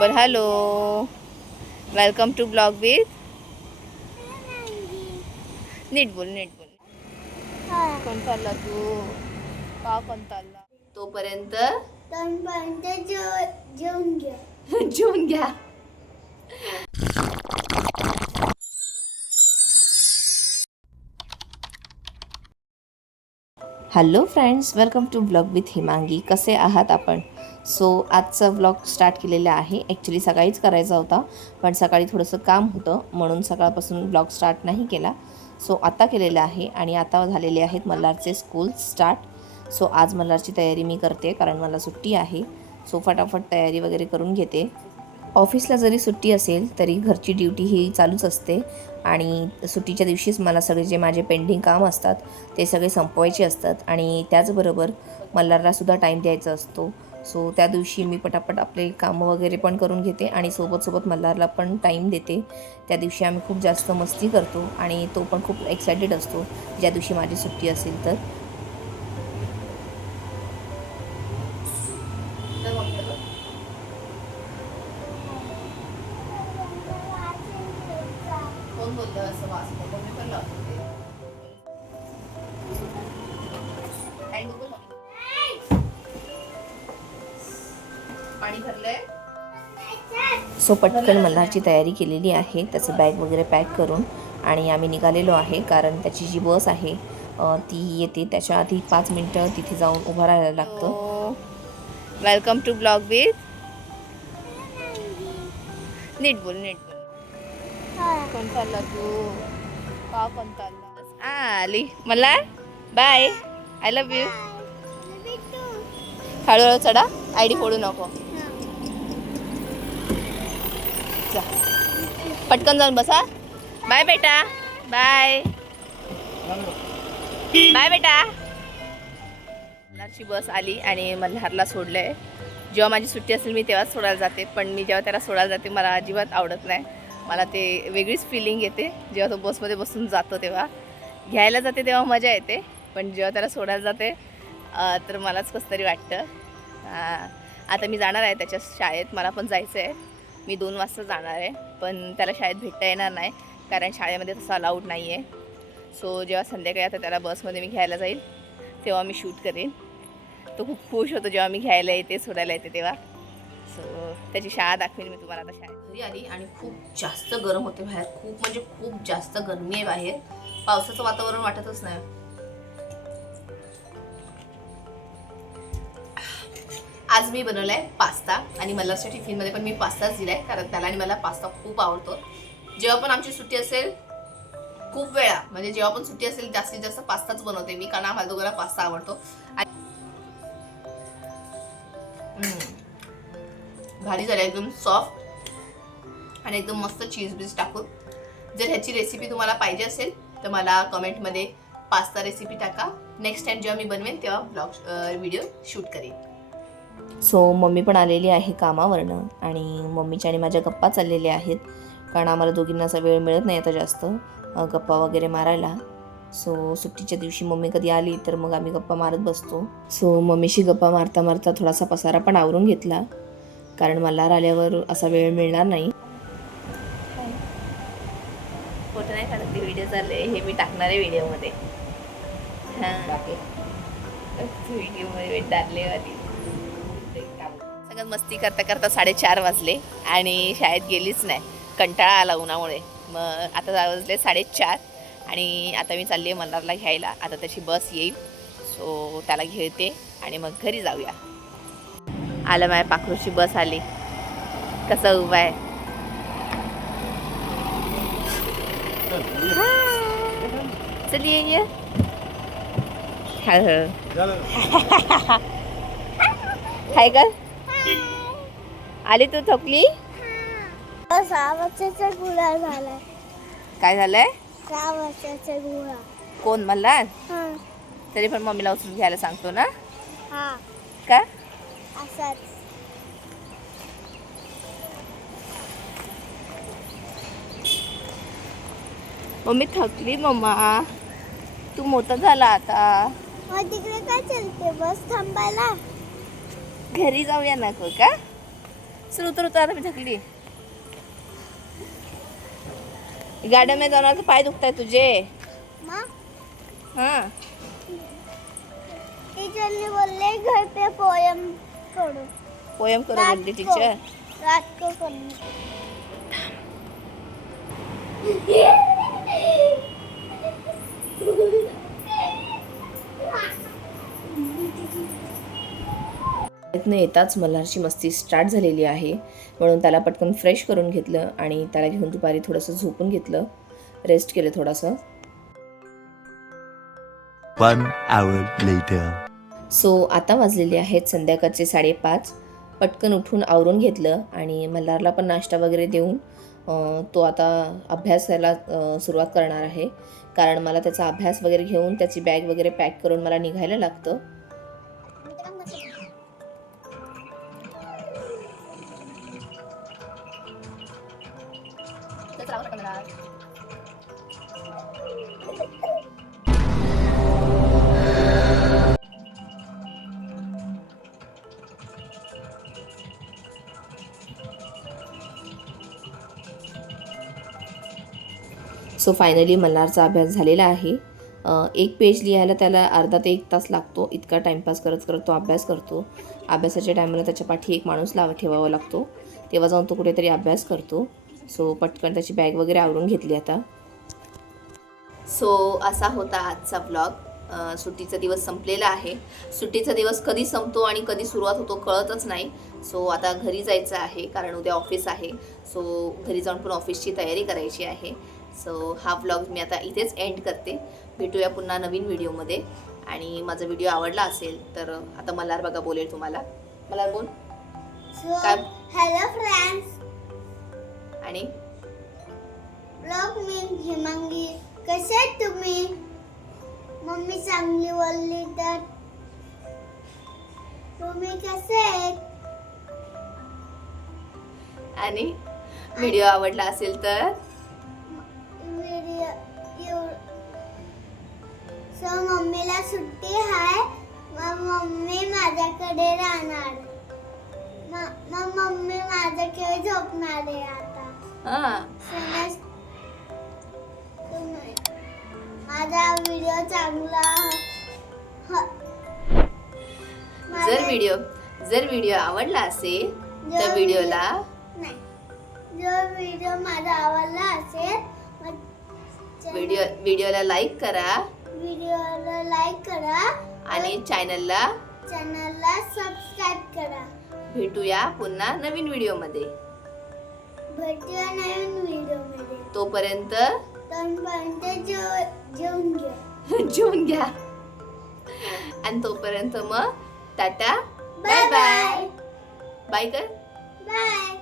बोल hello. Welcome to blog with. नीट बोल नीट बोल. कोण चालला तू? का कोण चालला? तोपर्यंत जेवून घ्या. जेवून घ्या. Hello friends, welcome to blog with Himangi. कसे आहात आपण? सो आजचा व्लॉग स्टार्ट केलेला आहे. ॲक्च्युली सकाळीच करायचा होता, पण सकाळी थोडंसं काम होतं म्हणून सकाळपासून व्लॉग स्टार्ट नाही केला. सो आता केलेला आहे आणि आता झालेले आहेत मल्हारचे स्कूल स्टार्ट. सो आज मल्हारची तयारी मी करते कारण मला सुट्टी आहे. सो फटाफट तयारी वगैरे करून घेते. ऑफिसला जरी सुट्टी असेल तरी घरची ड्युटी ही चालूच असते आणि सुट्टीच्या दिवशीच मला सगळे जे माझे पेंडिंग काम असतात ते सगळे संपवायचे असतात आणि त्याचबरोबर मल्हारलासुद्धा टाईम द्यायचा असतो. सो त्या दिवशी मी पटापट आपले कामं वगैरे पण करून घेते आणि सोबत मल्हारला पण टाईम देते. त्या दिवशी आम्ही खूप जास्त मस्ती करतो आणि तो पण खूप एक्सायटेड असतो ज्या दिवशी माझी सुट्टी असेल तर. कोण बोलतं असं वाचतं? मम्मी पण लावते. पाणी भरलंय. सो पटकन मल्हारची तयारी केलेली आहे. त्याचं बॅग वगैरे पॅक करून आणि आम्ही निघालेलो आहे कारण त्याची जी बस आहे ती येते त्याच्या आधी 5 मिनटं तिथे जाऊन उभं राहायला लागतं. Welcome to blog with. नीट बोल नीट बोल. कोण चालला तू? का कोण चालला? आली मला. बाय. I love you. हळूहळू चढा, आयडी फोडू नको. जा पटकन जाऊन बसा. बाय बेटा. बाय बाय बेटा. मल्हारची बस आली आणि मल्हारला सोडलंय. जेव्हा माझी सुट्टी असेल मी तेव्हाच सोडायला जाते, पण मी जेव्हा त्याला सोडायला जाते मला अजिबात आवडत नाही. मला ते वेगळीच फिलिंग येते जेव्हा तो बसमध्ये बसून जातो तेव्हा. घ्यायला जाते तेव्हा मजा येते, पण जेव्हा त्याला सोडायला जाते तर मलाच कसं तरी वाटतं. आता मी जाणार आहे त्याच्या शाळेत. मला पण जायचं आहे. मी 2 वाजता जाणार आहे, पण त्याला शाळेत भेटता येणार नाही कारण शाळेमध्ये तसं अलाउड नाही आहे. सो जेव्हा संध्याकाळी आता त्याला बसमध्ये मी घ्यायला जाईल तेव्हा मी शूट करेन. तो खूप खुश होतो जेव्हा मी घ्यायला येते सोडायला येते तेव्हा. सो त्याची शाळा दाखवेन मी तुम्हाला. आता शाळेत घरी आली आणि खूप जास्त गरम होते बाहेर. खूप म्हणजे खूप जास्त गरमी आहे बाहेर. पावसाचं वातावरण वाटतच नाही. आज मी बनवलाय पास्ता आणि मल्हारच्या टिफिनमध्ये पण मी पास्ताच दिलाय कारण त्याला आणि मला पास्ता खूप आवडतो. जेव्हा पण आमची सुट्टी असेल खूप वेळा म्हणजे जेव्हा पण सुट्टी असेल जास्तीत जास्त पास्ताच बनवते मी कारण आम्हाला दोघांना पास्ता आवडतो. भारी झाली एकदम सॉफ्ट आणि एकदम मस्त चीज बीज टाकून. जर ह्याची रेसिपी तुम्हाला पाहिजे असेल तर मला कमेंटमध्ये पास्ता रेसिपी टाका. नेक्स्ट टाइम जेव्हा मी बनवेन तेव्हा ब्लॉग व्हिडिओ शूट करेन. सो मम्मी पण आलेली आहे कामावरनं आणि मम्मीच्या आणि माझ्या गप्पा चाललेल्या आहेत कारण आम्हाला दोघींना असा वेळ मिळत नाही आता जास्त गप्पा वगैरे मारायला. सो सुट्टीच्या दिवशी मम्मी कधी आली तर मग आम्ही गप्पा मारत बसतो. सो मम्मीशी गप्पा मारता मारता थोडासा पसारा पण आवरून घेतला कारण मल्हार आल्यावर असा वेळ मिळणार नाही. फोटो नाही काढत ते व्हिडिओ चालले हे मी टाकणार आहे व्हिडिओमध्ये. व्हिडिओमध्ये टाकले वाली सगळं मस्ती करता करता 4:30 वाजले आणि शाळेत गेलीच नाही. कंटाळा आला उन्हामुळे. मग आता वाजले 4:30 आणि आता मी चालली आहे मल्हारला घ्यायला. आता त्याची बस येईल सो त्याला घेते आणि मग घरी जाऊया. आलं माझ्या पाखरूची बस आली. कसं उभा आहे. चलिए ये हाय का आली तू थकली. 6 वर्षाचा गुळा झालाय. काय झालंय? 6 वर्षाचा गुळा. कोण मल्हार? तरी पण मम्मीला उचलून घ्यायला सांगतो ना. का असाच मम्मी थकली. मम्मा तू मोठा झाला आता. मग तिकडे काय चालते बस थांबायला? घरी जाऊया नको का? चल उतर उतर, आता मी थकली. गार्डन मध्ये जाणार तर पाय दुखताय तुझे. मग हा टीचरने बोलले घर पे पोयम करो. पोयम करो बोलली टीचर. रात को करनी. इथनं येताच मल्हारची मस्ती स्टार्ट झालेली आहे, म्हणून त्याला पटकन फ्रेश करून घेतलं आणि त्याला घेऊन दुपारी थोडंसं झोपून घेतलं, रेस्ट केलं थोडंसं. 1 hour later. सो आता वाजलेले आहेत संध्याकाळचे 5:30. पटकन उठून आवरून घेतलं आणि मल्हारला पण नाश्ता वगैरे देऊन तो आता अभ्यासाला सुरुवात करणार आहे, कारण मला त्याचा अभ्यास वगैरे घेऊन त्याची बॅग वगैरे पॅक करून मला निघायला लागतं. सो फायनली मल्हारचा अभ्यास झालेला आहे. एक पेज लिहायला त्याला अर्धा ते 1 तास लागतो. इतका टाईमपास करत करत तो अभ्यास करतो. अभ्यासाच्या टायमाला त्याच्या पाठी एक माणूस ठेवावा लागतो, तेव्हा जाऊन तो कुठेतरी अभ्यास करतो. सो पटकन त्याची बॅग वगैरे आवरून घेतली आता. सो असा होता आजचा व्लॉग. सुट्टीचा दिवस संपलेला आहे. सुट्टीचा दिवस कधी संपतो आणि कधी सुरुवात होतो कळतच नाही. सो आता घरी जायचं आहे, कारण उद्या ऑफिस आहे. सो घरी जाऊन पण ऑफिसची तयारी करायची आहे. सो हा व्लॉग मी आता इथेच एंड करते. भेटूया पुन्हा नवीन व्हिडिओमध्ये. आणि माझा व्हिडिओ आवडला असेल तर आता मल्हार बघा बोलेल तुम्हाला. मल्हार बोल. काय? हॅलो फ्रेंड्स, आणि ब्लॉग मी हिमांगी. कसे आहेत तुम्ही? मम्मी चांगली बोलली तर तुम्ही कसे आहेत? आणि व्हिडिओ आवडला असेल तर सो मम्मीला सुट्टी आहे, मग मम्मी माझ्याकडे राहणार. मग मम्मी माझ्याकडे झोपणार आहे आता. हां. माझा व्हिडिओ चांगला जर व्हिडिओ आवडला असेल तर व्हिडिओला व्हिडिओ माझा आवडला असेल मग व्हिडिओला लाईक करा आणि चॅनलला सबस्क्राईब करा. भेटूया पुन्हा नवीन व्हिडिओमध्ये. तोपर्यंत जेवून घ्या. आणि तोपर्यंत मग टाटा, बाय बाय. बाय कर. बाय.